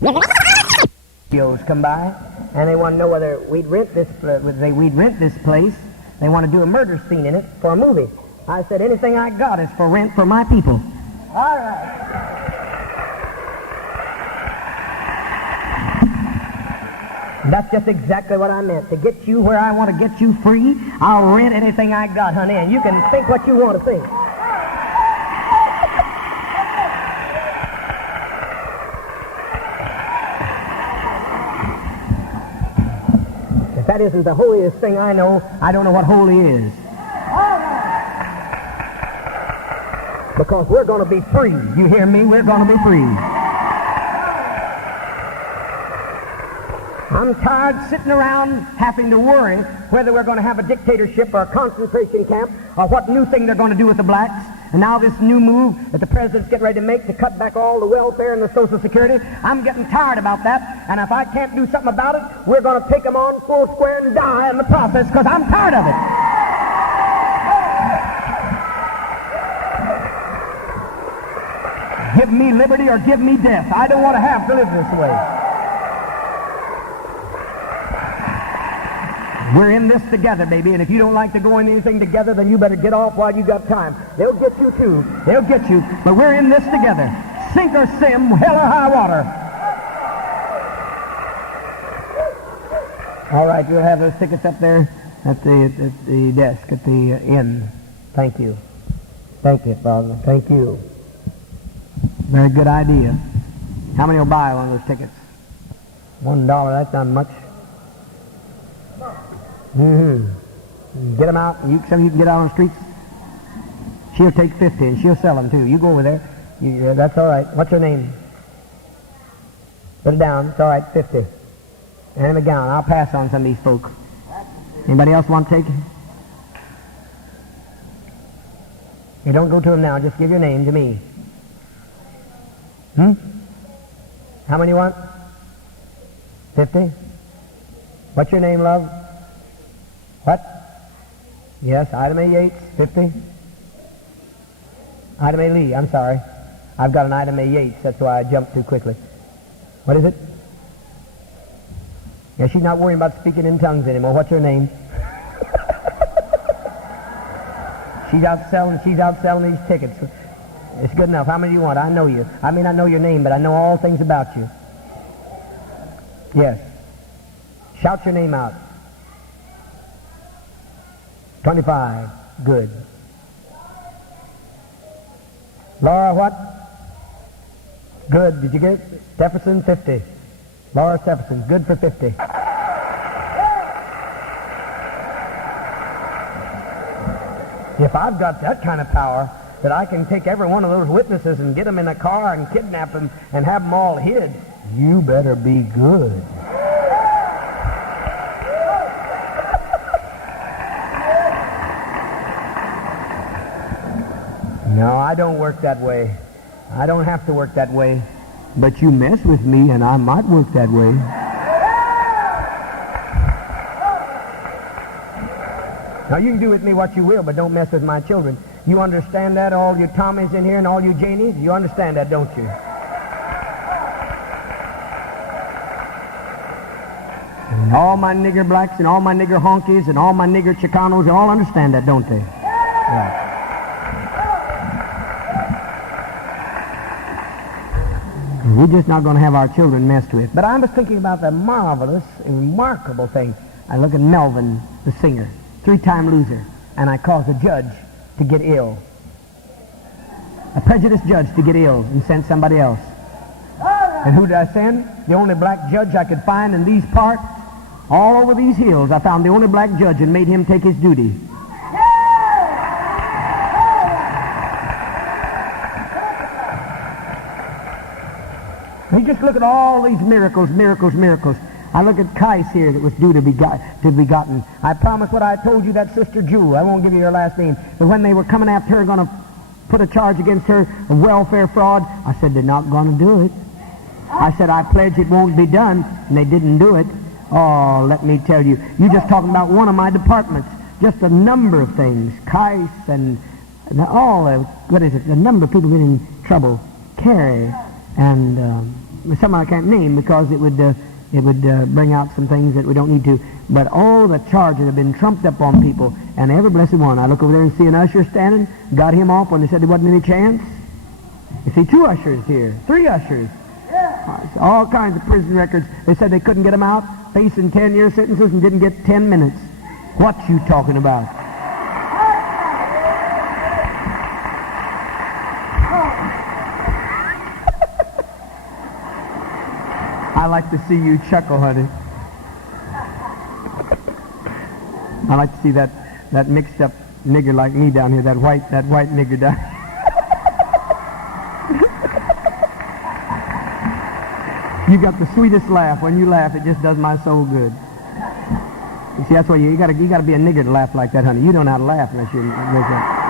come by, and they want to know whether we'd rent this place. They want to do a murder scene in it for a movie. I said, anything I got is for rent for my people. All right. That's just exactly what I meant. To get you where I want to get you free, I'll rent anything I got, honey, and you can think what you want to think. If that isn't the holiest thing I know, I don't know what holy is. Because we're going to be free. You hear me? We're going to be free. I'm tired sitting around having to worry whether we're going to have a dictatorship or a concentration camp or what new thing they're going to do with the blacks. And now this new move that the president's getting ready to make to cut back all the welfare and the Social Security, I'm getting tired about that. And if I can't do something about it, we're going to take them on full square and die in the process because I'm tired of it. Give me liberty or give me death. I don't want to have to live this way. We're in this together, baby, and if you don't like to go in anything together, then you better get off while you got time. They'll get you too. They'll get you. But we're in this together. Sink or swim, hell or high water. All right, you'll have those tickets up there at the desk at the inn. Thank you. Thank you, Father. Thank you. Very good idea. How many will buy one of those tickets? $1, that's not much. Get them out. Some of you can get out on the streets. She'll take 50 and she'll sell them too. You go over there. That's all right. What's her name? Put it down. It's all right. 50. Hand them a gown. I'll pass on some of these folks. Anybody else want to take it? You don't go to them now. Just give your name to me. How many you want? 50? What's your name, love? What? Yes, Ida Mae Yates, 50. Ida Mae Lee, I'm sorry. I've got an Ida Mae Yates, that's why I jumped too quickly. What is it? Yeah, she's not worrying about speaking in tongues anymore. What's her name? She's out selling these tickets. It's good enough. How many do you want? I know you. I may not know your name, but I know all things about you. Yes. Shout your name out. 25. Good. Laura, what? Good. Did you get it? Stephenson, 50. Laura Stephenson, good for 50. If I've got that kind of power that I can take every one of those witnesses and get them in a car and kidnap them and have them all hid, you better be good. No, I don't work that way. I don't have to work that way. But you mess with me and I might work that way. Now you can do with me what you will, but don't mess with my children. You understand that, all you Tommies in here and all you Janies? You understand that, don't you? And all my nigger blacks and all my nigger honkies and all my nigger Chicanos, they all understand that, don't they? Yeah. We're just not going to have our children messed with. But I was thinking about the marvelous, remarkable thing. I look at Melvin, the singer, 3-time loser, and I caused a judge to get ill. A prejudiced judge to get ill and sent somebody else. And who did I send? The only black judge I could find in these parts. All over these hills, I found the only black judge and made him take his duty. You just look at all these miracles, miracles, miracles. I look at Kais here that was due to be begotten. I promised what I told you, that Sister Jewel. I won't give you her last name. But when they were coming after her, going to put a charge against her of welfare fraud, I said, they're not going to do it. I said, I pledge it won't be done. And they didn't do it. Oh, let me tell you. You're just talking about one of my departments. Just a number of things. Kais and all, what is it? A number of people getting in trouble. Carey and some I can't name because it would bring out some things that we don't need to. But all the charges have been trumped up on people, and every blessed one. I look over there and see an usher standing, got him off when they said there wasn't any chance. You see 2 ushers here, 3 ushers. All kinds of prison records. They said they couldn't get them out, facing 10-year sentences and didn't get 10 minutes. What you talking about? I like to see you chuckle, honey. I like to see that mixed up nigger like me down here, that white nigger down here. You got the sweetest laugh. When you laugh, it just does my soul good. You see, that's why you gotta be a nigger to laugh like that, honey. You don't know how to laugh unless you make that.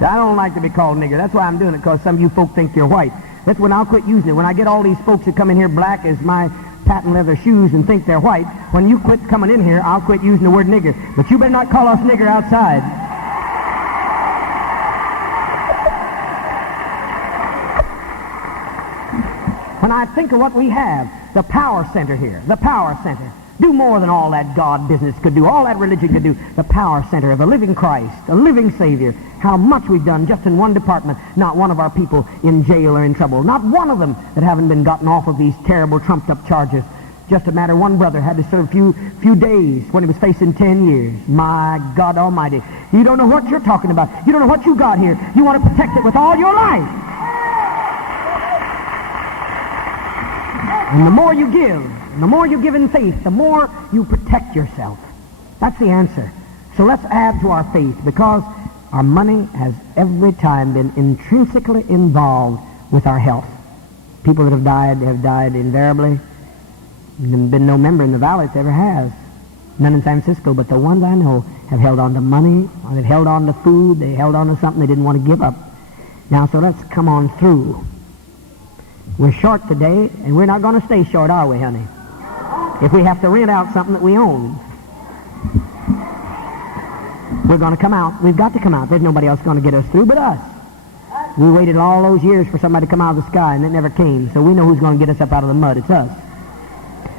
See, I don't like to be called nigger. That's why I'm doing it, because some of you folk think you're white. That's when I'll quit using it. When I get all these folks that come in here black as my patent leather shoes and think they're white, when you quit coming in here, I'll quit using the word nigger. But you better not call us nigger outside. When I think of what we have, the power center here, the power center, do more than all that God business could do, all that religion could do. The power center of a living Christ, a living Savior. How much we've done just in one department. Not one of our people in jail or in trouble. Not one of them that haven't been gotten off of these terrible trumped-up charges. Just a matter, one brother had to serve a few days when he was facing 10 years. My God Almighty. You don't know what you're talking about. You don't know what you got here. You want to protect it with all your life. And the more you give, and the more you give in faith, the more you protect yourself. That's the answer. So let's add to our faith, because our money has every time been intrinsically involved with our health. People that have died invariably. There's been no member in the valley that ever has. None in San Francisco, but the ones I know have held on to money, or they've held on to food, they held on to something they didn't want to give up. Now, so let's come on through. We're short today, and we're not going to stay short, are we, honey? If we have to rent out something that we own, we're going to come out. We've got to come out. There's nobody else going to get us through but us. We waited all those years for somebody to come out of the sky, and it never came. So we know who's going to get us up out of the mud. It's us.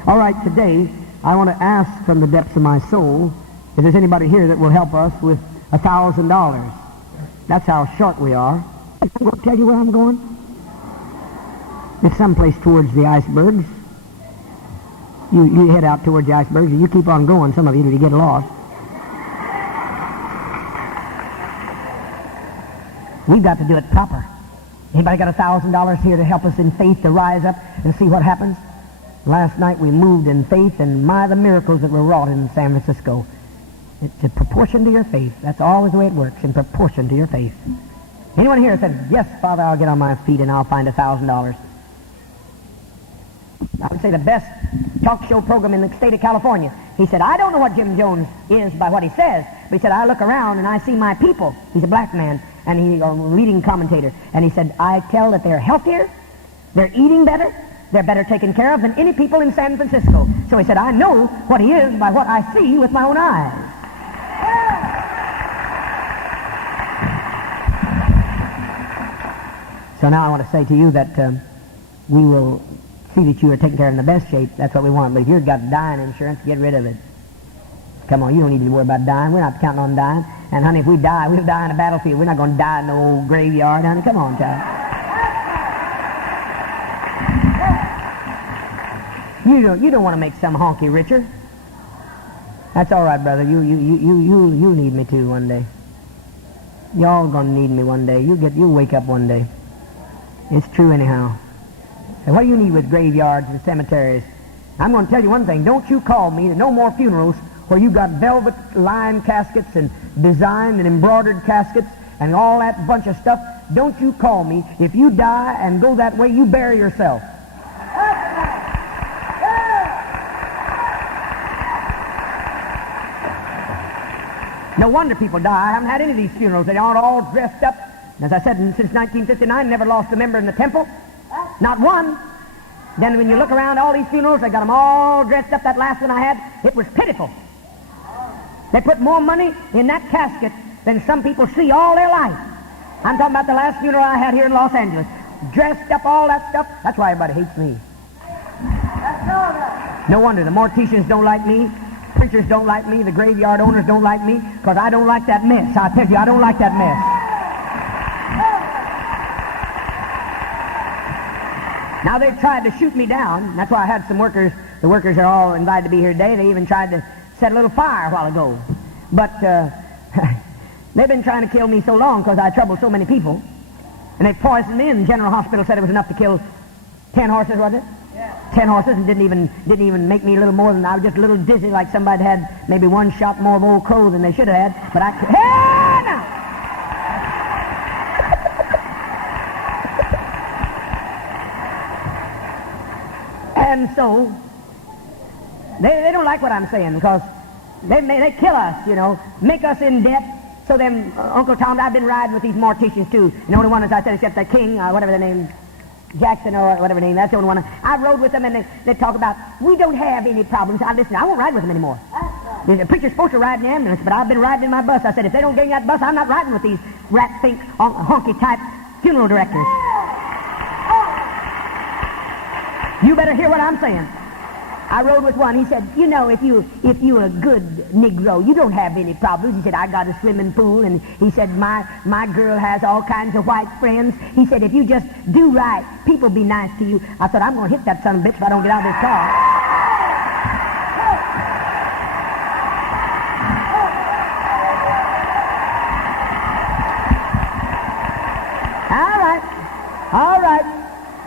All right, today, I want to ask from the depths of my soul if there's anybody here that will help us with $1,000. That's how short we are. I'm going to tell you where I'm going. It's someplace towards the icebergs. You head out towards the icebergs, and you keep on going, some of you, till you get lost. We've got to do it proper. Anybody got $1,000 here to help us in faith to rise up and see what happens? Last night we moved in faith, and the miracles that were wrought in San Francisco. It's in proportion to your faith. That's always the way it works, in proportion to your faith. Anyone here said, yes, Father, I'll get on my feet and I'll find $1,000. I would say the best talk show program in the state of California. He said, I don't know what Jim Jones is by what he says, but he said, I look around and I see my people. He's a black man, and he's a leading commentator. And he said, I tell that they're healthier, they're eating better, they're better taken care of than any people in San Francisco. So he said, I know what he is by what I see with my own eyes. So now I want to say to you that we will see that you are taken care of in the best shape. That's what we want. But if you've got dying insurance, get rid of it. Come on, you don't need to worry about dying. We're not counting on dying. And honey, if we die, we'll die on the battlefield. We're not going to die in the old graveyard, honey. Come on, child. You don't want to make some honky richer. That's all right, brother. You need me too one day. Y'all gonna need me one day. You'll wake up one day. It's true anyhow. And what do you need with graveyards and cemeteries? I'm going to tell you one thing. Don't you call me to no more funerals where you got velvet lined caskets and designed and embroidered caskets and all that bunch of stuff. Don't you call me. If you die and go that way, you bury yourself. No wonder people die. I haven't had any of these funerals. They aren't all dressed up. As I said, since 1959, never lost a member in the temple. Not one. Then when you look around all these funerals, they got them all dressed up. That last one I had, it was pitiful. They put more money in that casket than some people see all their life. I'm talking about the last funeral I had here in Los Angeles. Dressed up, all that stuff. That's why everybody hates me. No wonder. The morticians don't like me. Preachers don't like me. The graveyard owners don't like me because I don't like that mess. I tell you, I don't like that mess. Now, they've tried to shoot me down. That's why I had some workers. The workers are all invited to be here today. They even tried to set a little fire a while ago. But they've been trying to kill me so long because I trouble so many people. And they poisoned me, and General Hospital said it was enough to kill 10 horses, was it? Yeah. 10 horses, and didn't even make me a little more than I was just a little dizzy, like somebody had maybe one shot more of old crow than they should have had. But hey, now! And so, they don't like what I'm saying because they kill us, you know, make us in debt. So then, Uncle Tom, I've been riding with these morticians too. And the only one, as I said, except that King, whatever their name, Jackson or whatever name, that's the only one. I rode with them and they talk about, we don't have any problems. Listen, I won't ride with them anymore. The preacher's supposed to ride in the ambulance, but I've been riding in my bus. I said, if they don't get in that bus, I'm not riding with these rat-think, honky-type funeral directors. You better hear what I'm saying. I rode with one. He said, you know, if you're a good Negro, you don't have any problems. He said, I got a swimming pool, and he said, my girl has all kinds of white friends. He said, if you just do right, people be nice to you. I thought, I'm going to hit that son of a bitch if I don't get out of this car. All right.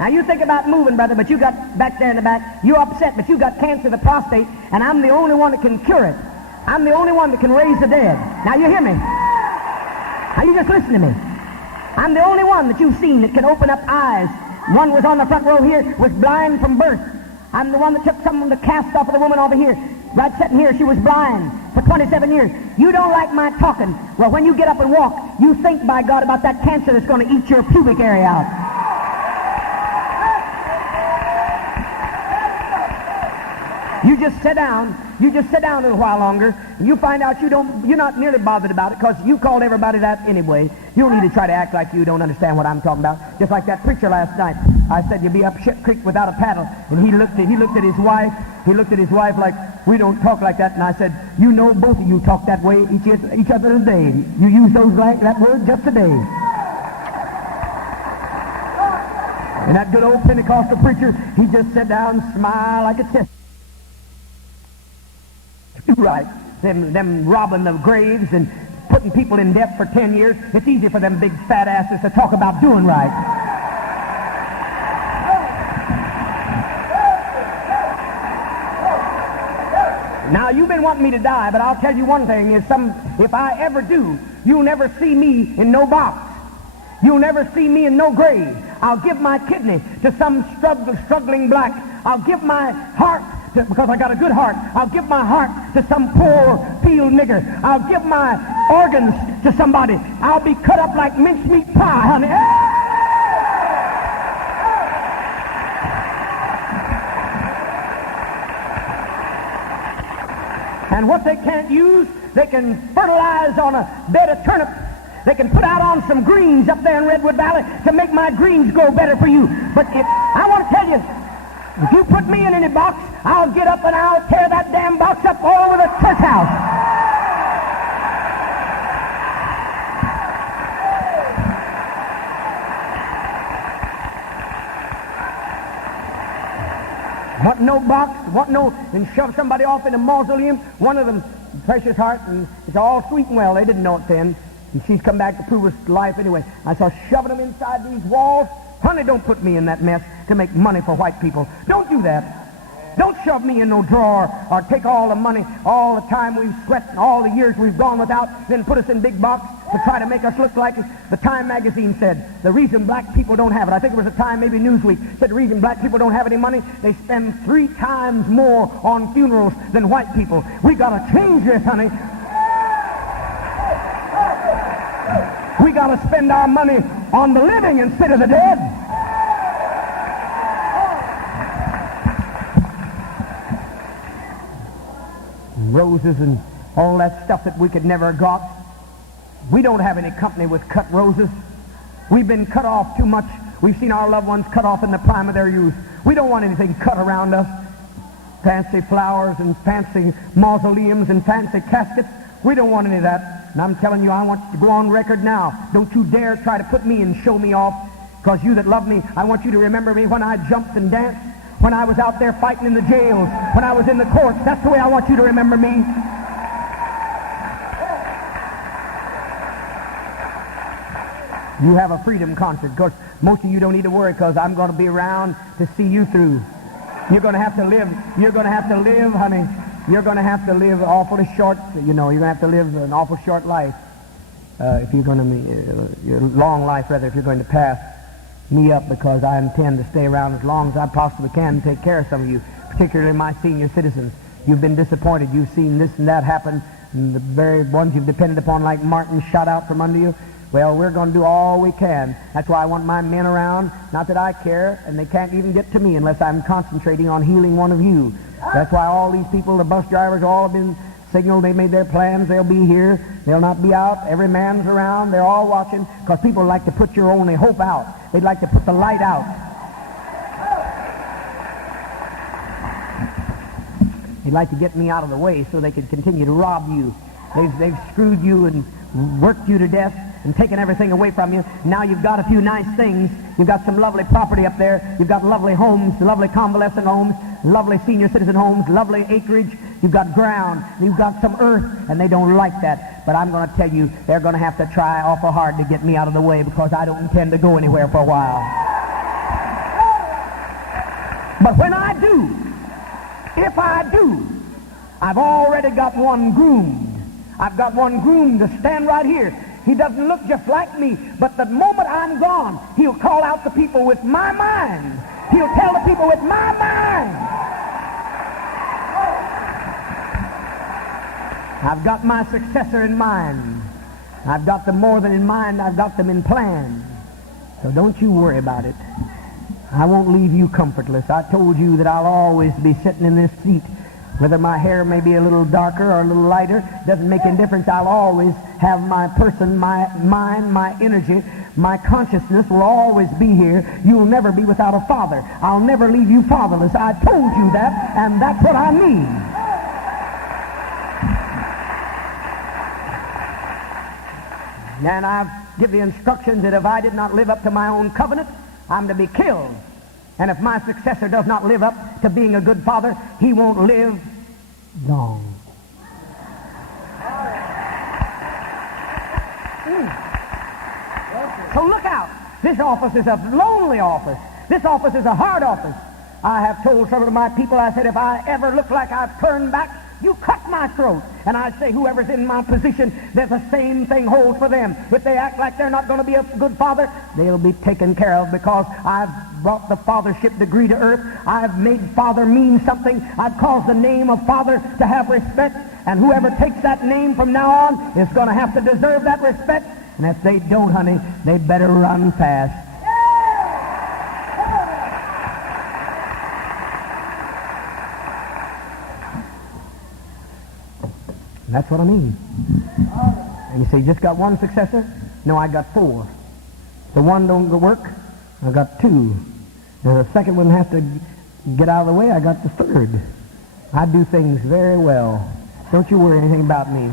Now, you think about moving, brother, but you got back there in the back, you're upset, but you got cancer of the prostate, and I'm the only one that can cure it. I'm the only one that can raise the dead. Now, you hear me? Now, you just listen to me. I'm the only one that you've seen that can open up eyes. One was on the front row here, was blind from birth. I'm the one that took some of the cast off of the woman over here. Right sitting here, she was blind for 27 years. You don't like my talking. Well, when you get up and walk, you think, by God, about that cancer that's going to eat your pubic area out. You just sit down a little while longer, and you find out you're not nearly bothered about it because you called everybody that anyway. You don't need to try to act like you don't understand what I'm talking about. Just like that preacher last night. I said, you'll be up Ship Creek without a paddle. And he looked at his wife. He looked at his wife like, we don't talk like that. And I said, you know, both of you talk that way each other today. You use that word just today. And that good old Pentecostal preacher, he just sat down and smiled like a test. Right. Them robbing the graves and putting people in debt for 10 years. It's easy for them big fat asses to talk about doing right. Now, you've been wanting me to die, but I'll tell you one thing. If I ever do, you'll never see me in no box. You'll never see me in no grave. I'll give my kidney to some struggling black. I'll give my heart because I got a good heart. I'll give my heart to some poor field nigger. I'll give my organs to somebody. I'll be cut up like mincemeat pie, honey. And what they can't use, they can fertilize on a bed of turnips. They can put out on some greens up there in Redwood Valley to make my greens grow better for you. But I want to tell you, if you put me in any box, I'll get up and I'll tear that damn box up all over the church house. Want no box, want no, and shove somebody off in a mausoleum. One of them, precious heart, and it's all sweet and well. They didn't know it then. And she's come back to prove us life anyway. I saw shoving them inside these walls. Honey, don't put me in that mess to make money for white people. Don't do that. Don't shove me in no drawer or take all the money, all the time we've sweat, and all the years we've gone without, then put us in big box to try to make us look like the Time magazine said. The reason black people don't have it, I think it was a Time, maybe Newsweek, said the reason black people don't have any money, they spend 3 times more on funerals than white people. We got to change this, honey. We got to spend our money on the living instead of the dead. Roses and all that stuff that we could never have got. We don't have any company with cut roses. We've been cut off too much. We've seen our loved ones cut off in the prime of their youth. We don't want anything cut around us. Fancy flowers and fancy mausoleums and fancy caskets. We don't want any of that. And I'm telling you, I want you to go on record now. Don't you dare try to put me and show me off. Because you that love me, I want you to remember me when I jumped and danced, when I was out there fighting in the jails, when I was in the courts. That's the way I want you to remember me. You have a freedom conscience. Of course, most of you don't need to worry because I'm going to be around to see you through. You're going to have to live. You're going to have to live, honey. You're going to have to live awfully short. You know, you're going to have to live an awful short life. If you're going to, your long life rather, if you're going to pass me up, because I intend to stay around as long as I possibly can and take care of some of you, particularly my senior citizens. You've been disappointed. You've seen this and that happen, and the very ones you've depended upon, like Martin, shot out from under you. Well, we're going to do all we can. That's why I want my men around. Not that I care, and they can't even get to me unless I'm concentrating on healing one of you. That's why all these people, the bus drivers, all have been signaled. They made their plans. They'll be here. They'll not be out. Every man's around. They're all watching, because people like to put your only hope out. They'd like to put the light out. They'd like to get me out of the way so they could continue to rob you. They've screwed you and worked you to death and taken everything away from you. Now you've got a few nice things. You've got some lovely property up there. You've got lovely homes, lovely convalescent homes, lovely senior citizen homes, lovely acreage. You've got ground. You've got some earth, and they don't like that. But I'm going to tell you, they're going to have to try awful hard to get me out of the way, because I don't intend to go anywhere for a while. But when I do, if I do, I've already got one groomed. I've got one groomed to stand right here. He doesn't look just like me, but the moment I'm gone, he'll call out the people with my mind. He'll tell the people with my mind. I've got my successor in mind. I've got them more than in mind. I've got them in plan. So don't you worry about it. I won't leave you comfortless. I told you that I'll always be sitting in this seat. Whether my hair may be a little darker or a little lighter, doesn't make any difference. I'll always have my person, my mind, my energy, my consciousness will always be here. You'll never be without a father. I'll never leave you fatherless. I told you that, and that's what I mean. And I've given the instructions that if I did not live up to my own covenant, I'm to be killed. And if my successor does not live up to being a good father, he won't live long. So look out. This office is a lonely office. This office is a hard office. I have told several of my people, I said, if I ever look like I've turned back, you cut my throat. And I say, whoever's in my position, there's the same thing holds for them. If they act like they're not going to be a good father, they'll be taken care of, because I've brought the fathership degree to earth. I've made father mean something. I've caused the name of father to have respect. And whoever takes that name from now on is going to have to deserve that respect. And if they don't, honey, they better run fast. That's what I mean. And you say, you just got one successor? No, I got four. The one don't work, I got two. And the second one has to get out of the way, I got the third. I do things very well. Don't you worry anything about me.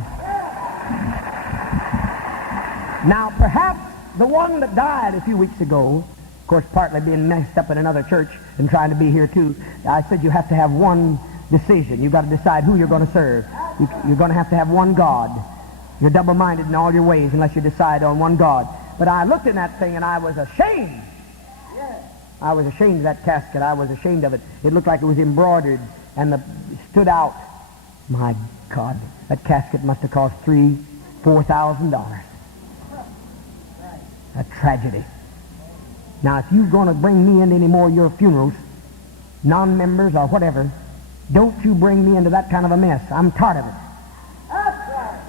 Now, perhaps the one that died a few weeks ago, of course, partly being messed up in another church and trying to be here too, I said you have to have one decision. You've got to decide who you're going to serve. You're going to have one God. You're double-minded in all your ways unless you decide on one God. But I looked in that thing and I was ashamed. I was ashamed of that casket. I was ashamed of it. It looked like it was embroidered and it stood out. My God, that casket must have cost $3,000-$4,000. A tragedy. Now, if you're going to bring me into any more of your funerals, non-members or whatever, don't you bring me into that kind of a mess. I'm tired of it. That's right.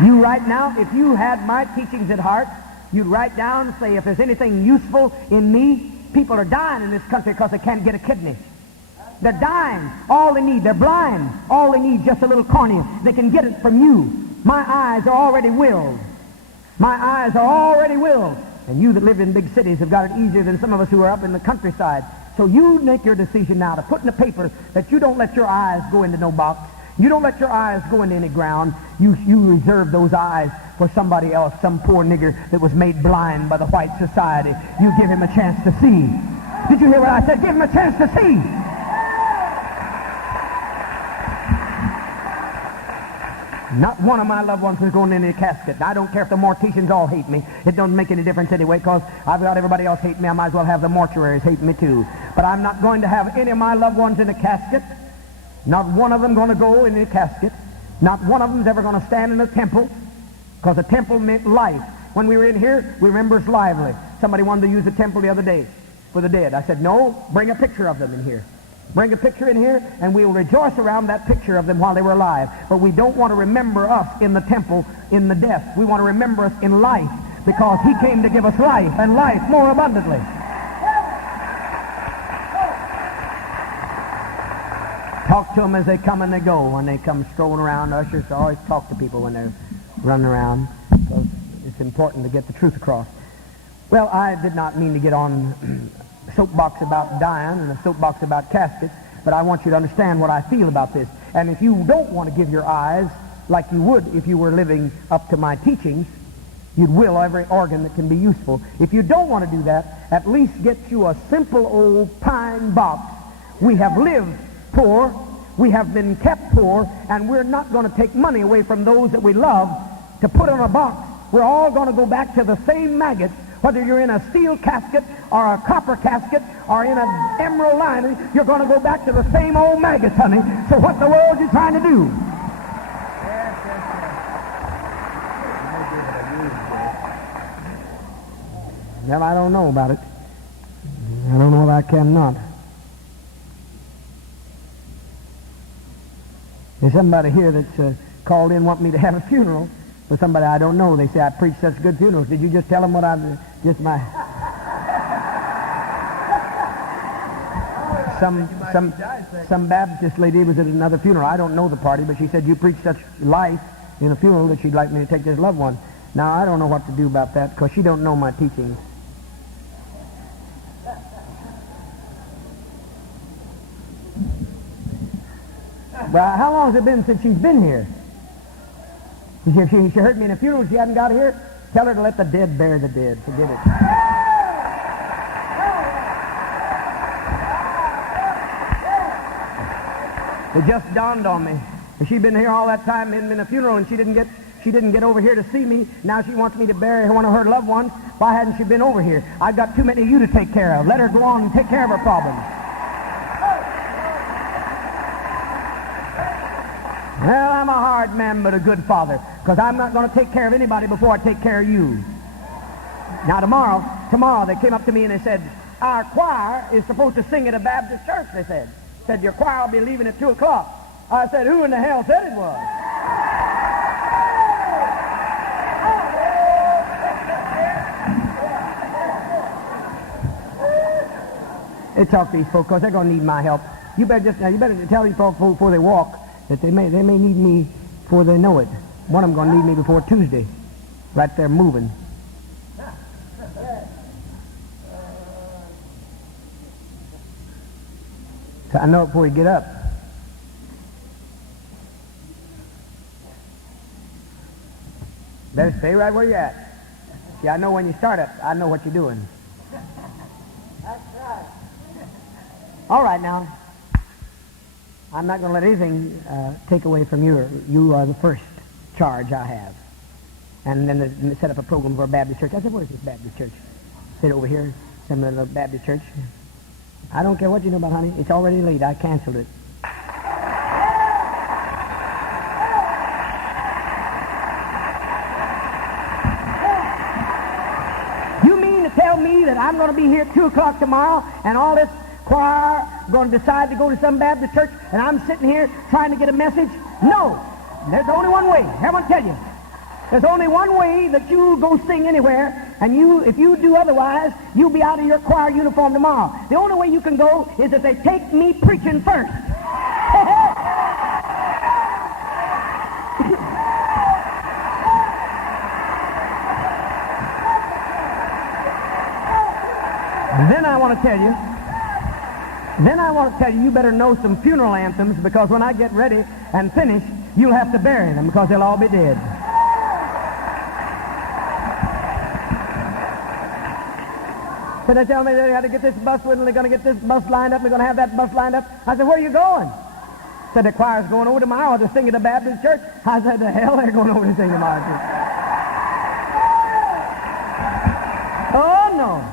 Yeah. You right now, if you had my teachings at heart, you'd write down and say, if there's anything useful in me, people are dying in this country because they can't get a kidney. They're dying. All they need, they're blind. All they need is just a little cornea. They can get it from you. My eyes are already willed. My eyes are already willed. And you that live in big cities have got it easier than some of us who are up in the countryside. So you make your decision now to put in the paper that you don't let your eyes go into no box. You don't let your eyes go into any ground. You reserve those eyes for somebody else, some poor nigger that was made blind by the white society. You give him a chance to see. Did you hear what I said? Give him a chance to see. Not one of my loved ones is going in a casket. I don't care if the morticians all hate me. It doesn't make any difference anyway, because I've got everybody else hate me. I might as well have the mortuaries hate me too. But I'm not going to have any of my loved ones in a casket. Not one of them going to go in a casket. Not one of them is ever going to stand in a temple, because a temple meant life. When we were in here, we remember it's lively. Somebody wanted to use the temple the other day for the dead. I said, no, bring a picture of them in here. Bring a picture in here, and we will rejoice around that picture of them while they were alive. But we don't want to remember us in the temple in the death. We want to remember us in life, because he came to give us life, and life more abundantly. Talk to them as they come and they go. When they come strolling around, ushers always talk to people when they're running around, because it's important to get the truth across. Well, I did not mean to get on soapbox about dying and a soapbox about caskets, but I want you to understand what I feel about this. And if you don't want to give your eyes like you would if you were living up to my teachings, you'd will every organ that can be useful. If you don't want to do that, at least get you a simple old pine box. We have lived poor, we have been kept poor, and we're not going to take money away from those that we love to put in a box. We're all going to go back to the same maggots. Whether you're in a steel casket or a copper casket or in an emerald lining, you're going to go back to the same old maggots, honey. So what in the world are you trying to do? Well, I don't know about it. I don't know if I can not. There's somebody here that's called in wanting me to have a funeral for somebody I don't know. They say I preach such good funerals. Did you just tell them what I've just my some Baptist lady was at another funeral. I don't know the party, but she said you preach such life in a funeral that she'd like me to take this loved one. Now I don't know what to do about that, because she don't know my teachings. Well, how long has it been since she's been here? If she heard me in a funeral, she hadn't got here, tell her to let the dead bury the dead. Forget it. It just dawned on me. If she'd been here all that time in a funeral and she didn't get over here to see me, now she wants me to bury one of her loved ones. Why hadn't she been over here? I've got too many of you to take care of. Let her go on and take care of her problems. Well, I'm a hard man, but a good father, because I'm not going to take care of anybody before I take care of you. Now, tomorrow they came up to me and they said, our choir is supposed to sing at a Baptist church, they said, your choir will be leaving at 2 o'clock. I said, who in the hell said it was? They talk to these folks, because they're going to need my help. You better tell these folks before they walk that they may need me before they know it. One of them going to need me before Tuesday. Right there moving. So I know it before you get up. Better stay right where you're at. See, I know when you start up, I know what you're doing. That's right. All right now. I'm not going to let anything take away from you. You are the first charge I have. And then they set up a program for a Baptist church. I said, where's this Baptist church? Sit over here, some little Baptist church. I don't care what you know about, honey. It's already late. I canceled it. You mean to tell me that I'm going to be here at 2 o'clock tomorrow and all this choir going to decide to go to some Baptist church and I'm sitting here trying to get a message? No. There's only one way. I want to tell you. There's only one way that you go sing anywhere, and if you do otherwise, you'll be out of your choir uniform tomorrow. The only way you can go is if they take me preaching first. And then I want to tell you, you better know some funeral anthems, because when I get ready and finish, you'll have to bury them because they'll all be dead. So they tell me they got to get this bus, when they're going to get this bus lined up, they're going to have that bus lined up. I said, where are you going? Said, the choir's going over tomorrow to sing at the Baptist church. I said, the hell, they're going over to sing tomorrow too. Oh, no.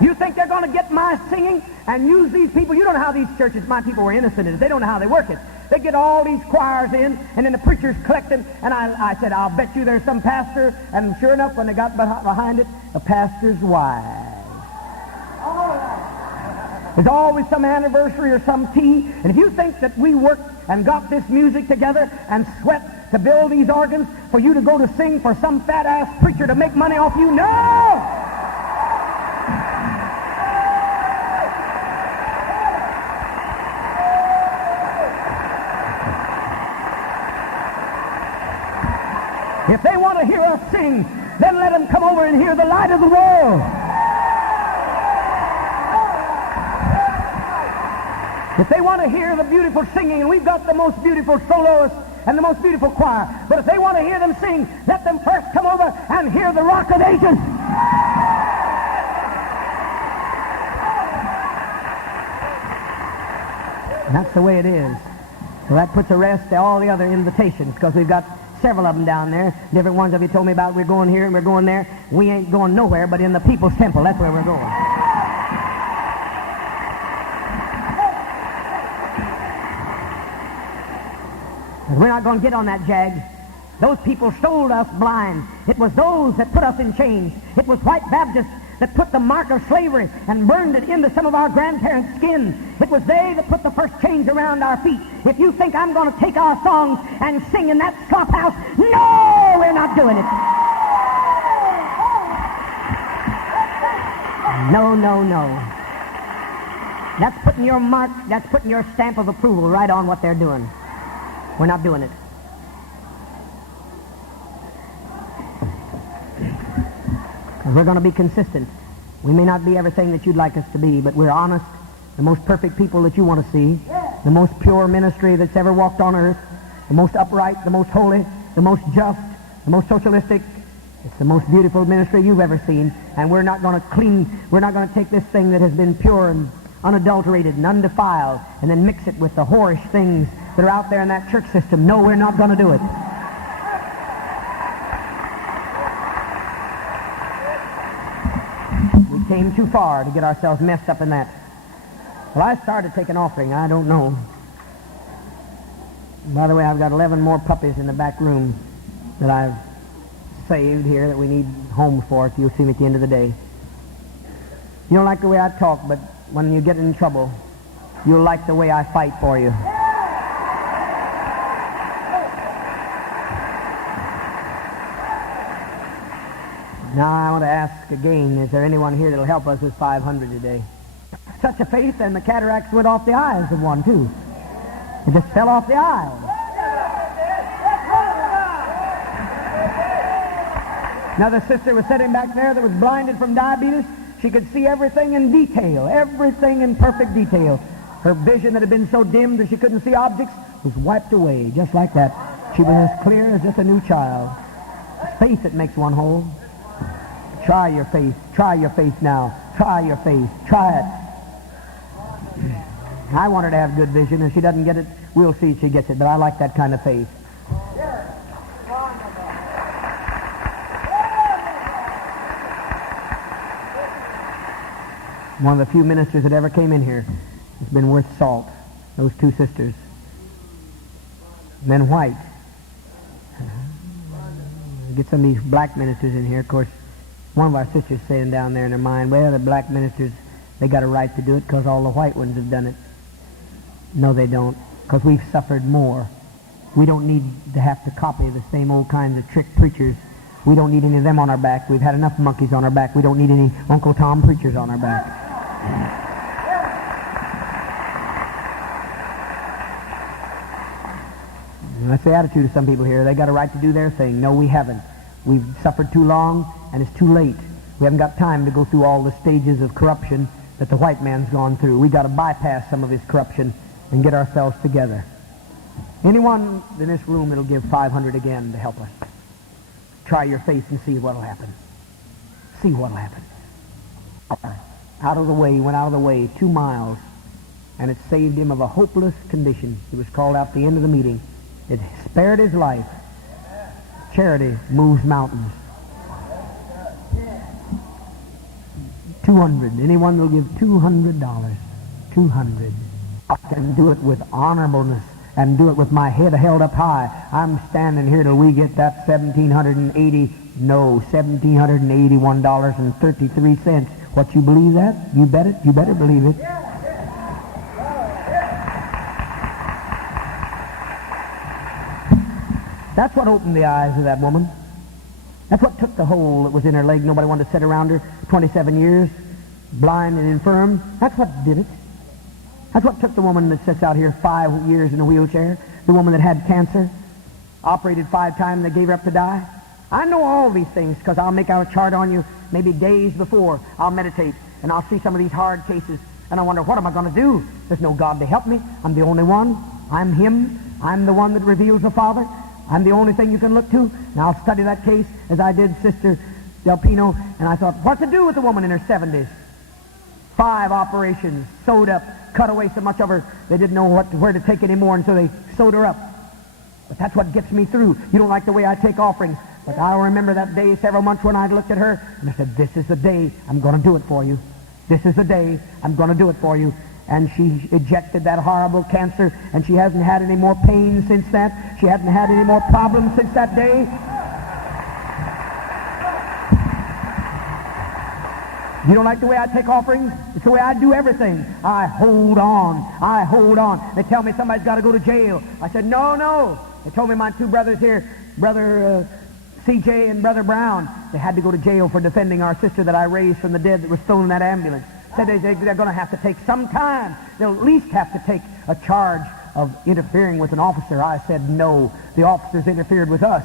You think they're going to get my singing and use these people? You don't know how these churches, my people were innocent in it. They don't know how they work it. They get all these choirs in, and then the preachers collect them. And I said, I'll bet you there's some pastor. And sure enough, when they got behind it, the pastor's wife. There's always some anniversary or some tea. And if you think that we worked and got this music together and sweat to build these organs for you to go to sing for some fat-ass preacher to make money off you, no! If they want to hear us sing, then let them come over and hear the light of the world. If they want to hear the beautiful singing, and we've got the most beautiful soloists and the most beautiful choir, but if they want to hear them sing, let them first come over and hear the Rock of Ages. And that's the way it is. So that puts a rest to all the other invitations, because we've got several of them down there. Different ones of you told me about. We're going here and we're going there. We ain't going nowhere but in the People's Temple. That's where we're going. We're not going to get on that jag. Those people sold us blind. It was those that put us in chains. It was white Baptists that put the mark of slavery and burned it into some of our grandparents' skin. It was they that put the first chains around our feet. If you think I'm going to take our songs and sing in that slop house, no, we're not doing it. No, no, no. That's putting your mark, that's putting your stamp of approval right on what they're doing. We're not doing it. We're going to be consistent. We may not be everything that you'd like us to be, but we're honest, the most perfect people that you want to see, the most pure ministry that's ever walked on earth, the most upright, the most holy, the most just, the most socialistic. It's the most beautiful ministry you've ever seen, and we're not going to take this thing that has been pure and unadulterated and undefiled and then mix it with the whorish things that are out there in that church system. No, we're not going to do it. We came too far to get ourselves messed up in that. Well, I started taking offering. I don't know. By the way, I've got 11 more puppies in the back room that I've saved here that we need homes for, if you'll see me at the end of the day. You don't like the way I talk, but when you get in trouble, you'll like the way I fight for you. Now I want to ask again, is there anyone here that'll help us with 500 today? Such a faith, and the cataracts went off the eyes of one, too. It just fell off the eyes. Another sister was sitting back there that was blinded from diabetes. She could see everything in detail, everything in perfect detail. Her vision that had been so dim that she couldn't see objects was wiped away, just like that. She was as clear as just a new child. It's faith that makes one whole. Try your faith. Try your faith now. Try your faith. Try it. I want her to have good vision. If she doesn't get it, we'll see if she gets it. But I like that kind of faith. One of the few ministers that ever came in here has been worth salt. Those two sisters. Men white. Get some of these black ministers in here. Of course, one of our sisters saying down there in her mind, well, the black ministers, they got a right to do it because all the white ones have done it. No, they don't, because we've suffered more. We don't need to have to copy the same old kinds of trick preachers. We don't need any of them on our back. We've had enough monkeys on our back. We don't need any Uncle Tom preachers on our back. And that's the attitude of some people here. They got a right to do their thing. No, we haven't. We've suffered too long, and it's too late. We haven't got time to go through all the stages of corruption that the white man's gone through. We've got to bypass some of his corruption and get ourselves together. Anyone in this room that'll give $500 again to help us? Try your faith and see what'll happen. See what'll happen. Out of the way, he went out of the way 2 miles, and it saved him of a hopeless condition. He was called out at the end of the meeting. It spared his life. Charity moves mountains. 200. Anyone will give $200. 200. I can do it with honorableness and do it with my head held up high. I'm standing here till we get that $1,781.33. What, you believe that? You bet it? You better believe it. That's what opened the eyes of that woman. That's what took the hole that was in her leg. Nobody wanted to sit around her 27 years, blind and infirm. That's what did it. That's what took the woman that sits out here 5 years in a wheelchair, the woman that had cancer, operated 5 times, and they gave her up to die. I know all these things because I'll make out a chart on you maybe days before. I'll meditate, and I'll see some of these hard cases, and I wonder, what am I going to do? There's no God to help me. I'm the only one. I'm Him. I'm the one that reveals the Father. I'm the only thing you can look to. And I'll study that case as I did Sister Del Pino, and I thought, what to do with a woman in her 70s? 5 operations, sewed up, cut away so much of her, they didn't know where to take anymore, and so they sewed her up. But that's what gets me through. You don't like the way I take offerings, but I'll remember that day several months when I looked at her, and I said, this is the day I'm going to do it for you. This is the day I'm going to do it for you. And she ejected that horrible cancer, and she hasn't had any more pain since that. She hasn't had any more problems since that day. You don't like the way I take offerings? It's the way I do everything. I hold on. I hold on. They tell me somebody's got to go to jail. I said, no, no. They told me my 2 brothers here, Brother C.J. and Brother Brown, they had to go to jail for defending our sister that I raised from the dead that was stolen in that ambulance. Said they're going to have to take some time. They'll at least have to take a charge of interfering with an officer. I said, no. The officers interfered with us.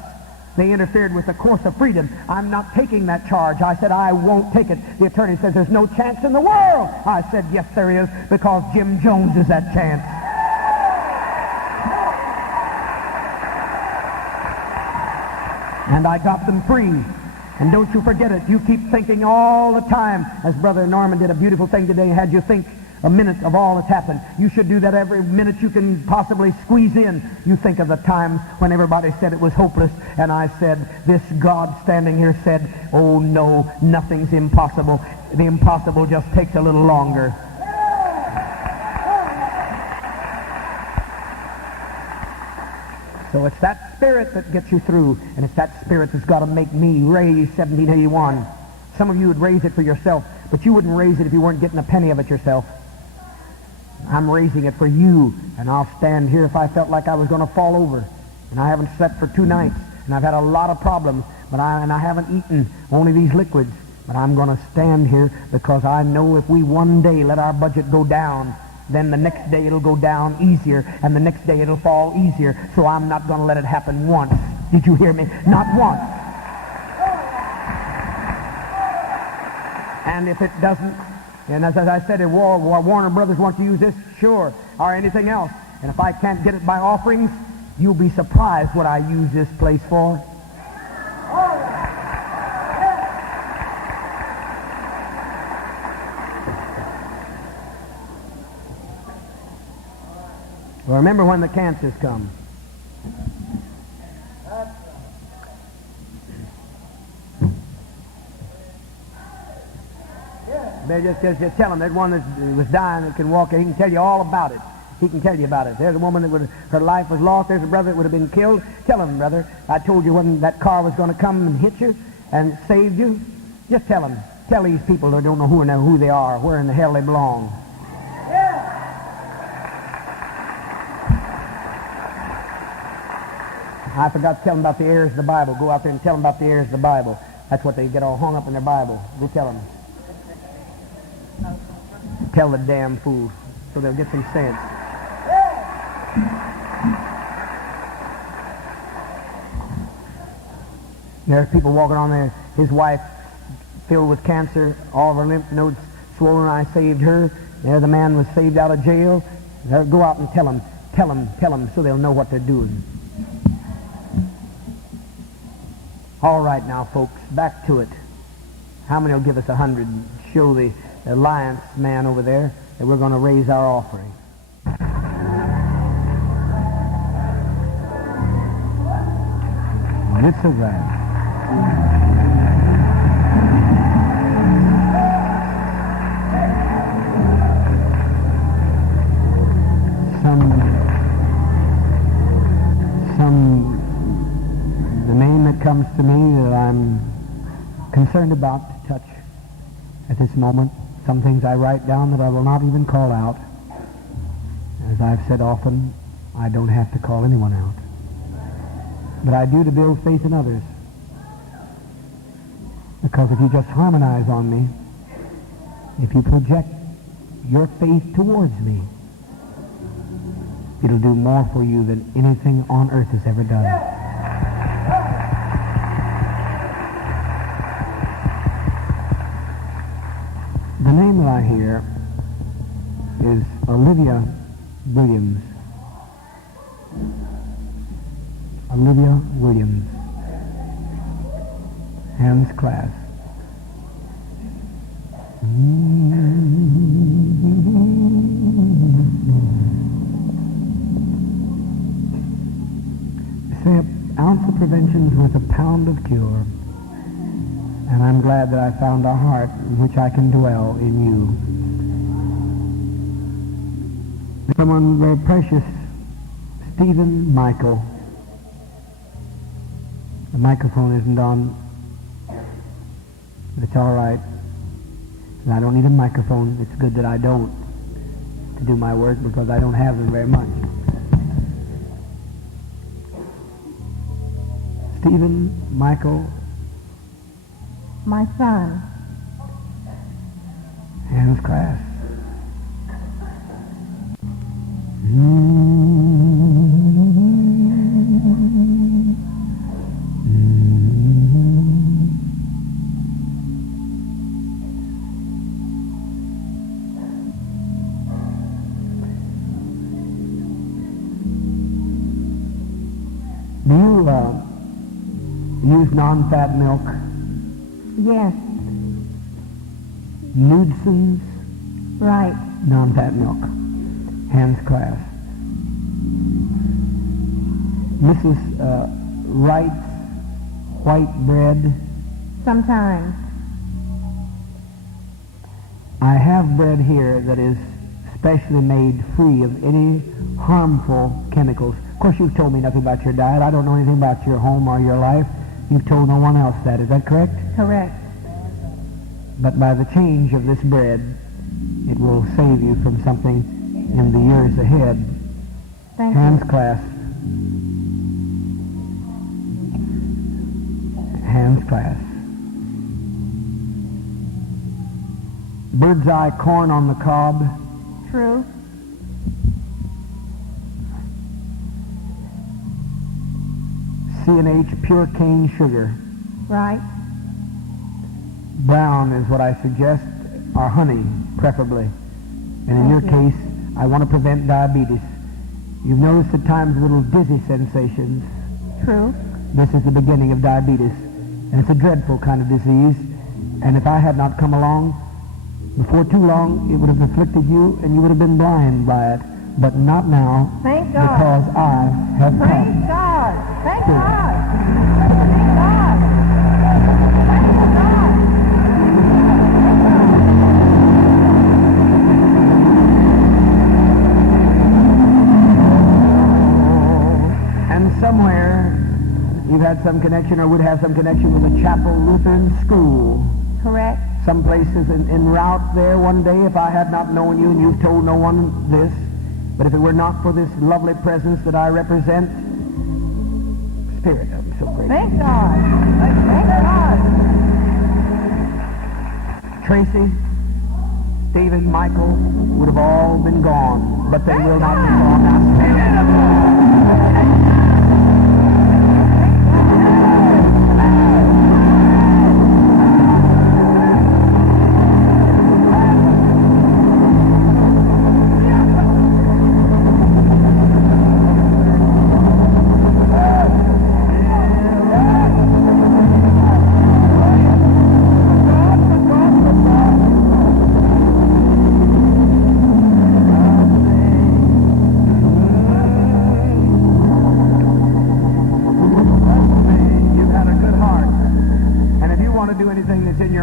They interfered with the course of freedom. I'm not taking that charge. I said, I won't take it. The attorney says, there's no chance in the world. I said, yes, there is, because Jim Jones is that chance. And I got them free. And don't you forget it. You keep thinking all the time, as Brother Norman did a beautiful thing today, had you think a minute of all that's happened. You should do that every minute you can possibly squeeze in. You think of the times when everybody said it was hopeless, and I said, this God standing here said, oh no, nothing's impossible. The impossible just takes a little longer. So it's that spirit that gets you through, and it's that spirit that's got to make me raise 1781. Some of you would raise it for yourself, but you wouldn't raise it if you weren't getting a penny of it yourself. I'm raising it for you, and I'll stand here if I felt like I was going to fall over. And I haven't slept for 2 nights, and I've had a lot of problems, but I haven't eaten only these liquids. But I'm going to stand here because I know if we one day let our budget go down, then the next day it'll go down easier, and the next day it'll fall easier. So I'm not going to let it happen once. Did you hear me? Not once. And if it doesn't, and as I said, if Warner Brothers wants to use this, sure, or anything else. And if I can't get it by offerings, you'll be surprised what I use this place for. Well, remember when the cancers come. They just tell them. There's one that was dying that can walk. He can tell you all about it. He can tell you about it. There's a woman that her life was lost. There's a brother that would have been killed. Tell him, brother, I told you when that car was going to come and hit you and saved you. Just tell them. Tell these people that don't know who they are, where in the hell they belong. I forgot to tell them about the heirs of the Bible. Go out there and tell them about the heirs of the Bible. That's what they get all hung up in their Bible. Go tell them. Tell the damn fools so they'll get some sense. There's people walking on there. His wife filled with cancer, all of her lymph nodes swollen. I saved her. There the man was saved out of jail. Go out and tell them, so they'll know what they're doing. All right now, folks, back to it. How many will give us 100 and show the alliance man over there that we're going to raise our offering? It's so glad. The name that comes to me that I'm concerned about to touch at this moment. Some things I write down that I will not even call out. As I've said often, I don't have to call anyone out. But I do to build faith in others. Because if you just harmonize on me, if you project your faith towards me, it'll do more for you than anything on earth has ever done. The name that I hear is Olivia Williams. Olivia Williams. Hands clasped. Say an ounce of prevention's worth a pound of cure. And I'm glad that I found a heart in which I can dwell in you. Someone very precious, Stephen Michael. The microphone isn't on, but it's all right. And I don't need a microphone. It's good that I don't to do my work because I don't have them very much. Stephen Michael. My son. Hands clasped. Do you use non-fat milk? Yes. Nudson's? Right. Non-fat milk. Hands clasped. Mrs. Wright's white bread? Sometimes. I have bread here that is specially made free of any harmful chemicals. Of course, you've told me nothing about your diet. I don't know anything about your home or your life. You've told no one else that. Is that correct? Correct. But by the change of this bread, it will save you from something in the years ahead. Thank Hands you. clasped. Hands clasped. Bird's eye corn on the cob. True. C&H pure cane sugar. Right. Brown is what I suggest, or honey, preferably. And in your case, I want to prevent diabetes. You've noticed at times little dizzy sensations. True. This is the beginning of diabetes. And it's a dreadful kind of disease. And if I had not come along, before too long, it would have afflicted you and you would have been blind by it. But not now. Thank God. Because I have come. Praise God. Thank God. Thank God. And somewhere you've had some connection or would have some connection with a chapel Lutheran school. Correct. Some places en route there one day, if I had not known you and you've told no one this, but if it were not for this lovely presence that I represent, Spirit, I'm so grateful. Thank God. Thank God. Tracy, Stephen, Michael would have all been gone, but they will not be gone now. Spirit of God.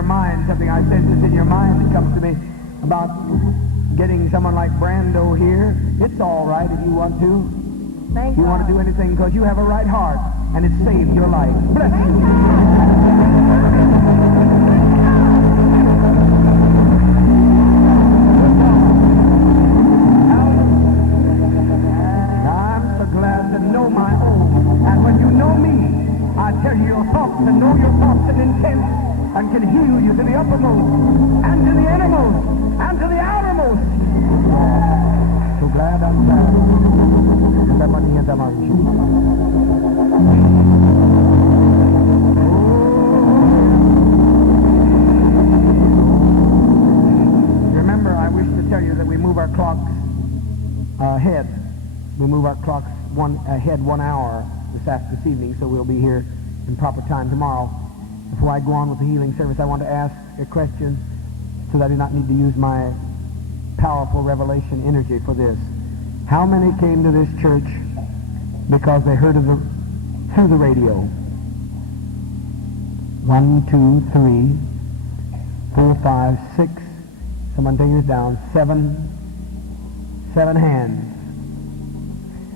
mind, something I said that's in your mind that comes to me about getting someone like Brando here. It's all right if you want to. Thank You want to God. do anything because you have a right heart, and it saved your life. Bless you. I'm so glad to know my own. And when you know me, I tell you your thoughts and know your thoughts and intents and can heal you to the uppermost and to the innermost and to the outermost. So glad I'm glad. Remember, I wish to tell you that we move our clocks ahead. We move our clocks ahead 1 hour this evening, so we'll be here in proper time tomorrow. Before I go on with the healing service, I want to ask a question so that I do not need to use my powerful revelation energy for this. How many came to this church because they heard of through the radio? 1, 2, 3, 4, 5, 6. Someone take this down. 7 hands.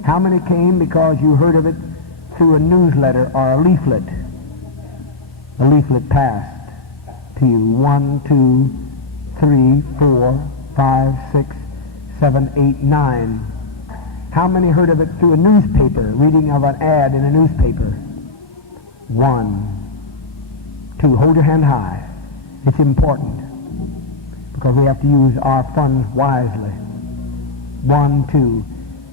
How many came because you heard of it through a newsletter or a leaflet? A leaflet passed to you. 1, 2, 3, 4, 5, 6, 7, 8, 9. How many heard of it through a newspaper, reading of an ad in a newspaper? 1, 2. Hold your hand high. It's important because we have to use our funds wisely. 1, 2.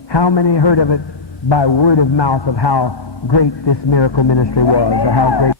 How many heard of it by word of mouth of how great this miracle ministry was, or how great